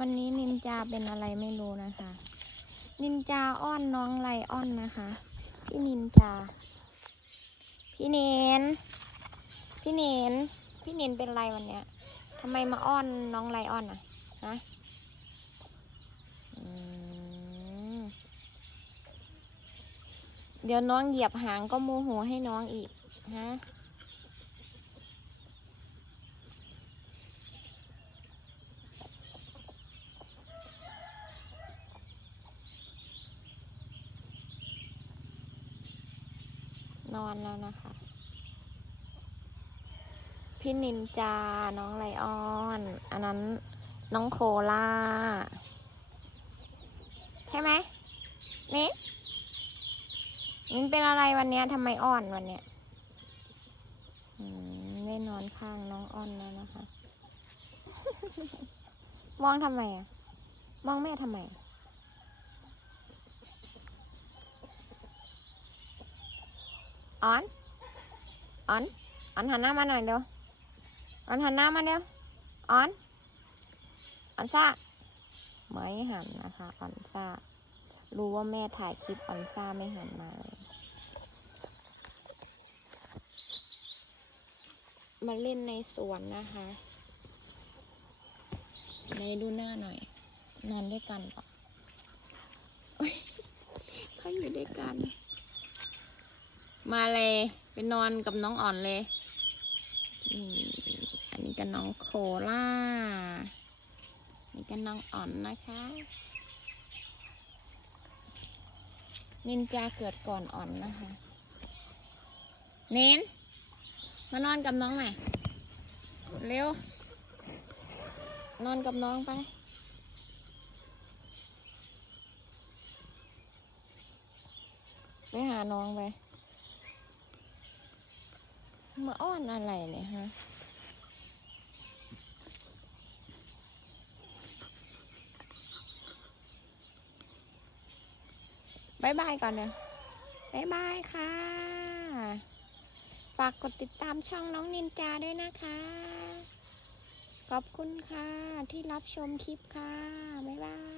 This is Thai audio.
วันนี้นินจาเป็นอะไรไม่รู้นะคะ นินจาอ้อนน้องไลอ้อนนะคะ พี่นินจา พี่เนน พี่เนน พี่เนนเป็นไรวันเนี้ยทำไมมาอ้อนน้องไลอ้อนอะฮะเดี๋ยวน้องเหยียบหางก็โมโหให้น้องอีกฮะ นอนแล้วนะคะ พี่นินจา น้องไลออน อันนั้นน้องโคล่า ใช่ไหมนี่นินเป็นอะไรวันนี้ทำไมอ้อนวันเนี้ยอืมได้นอนข้างน้องอ้อนแล้วนะคะ มองทำไมอะ มองแม่ทำไม ออนออนออนหันหน้ามาหน่อยเร็วออนหันหน้ามาเร็วออนออนซ่าไม่หันนะคะออนซ่ารู้ว่าแม่ถ่ายคลิปออนซ่าไม่หันมาเลยมาเล่นในสวนนะคะในดูหน้าหน่อย นอนด้วยกันปะเอ้ยเขาอยู่ด้วยกัน มาเลยไปนอนกับน้องอ่อนเลยนี่อันนี้ก็น้องโคล่านี่ก็น้องอ่อนนะคะนินจาเกิดก่อนอ่อนนะคะ เน้น มานอนกับน้องหน่อยเร็ว นอนกับน้องไปไปหาน้องไป มาอ้อนอะไรเนี่ยฮะ บายบายก่อนเดี๋ยบายบายค่ะ ฝากกดติดตามช่องน้องนินจาด้วยนะคะ ขอบคุณค่ะที่รับชมคลิปค่ะ บ๊ายบาย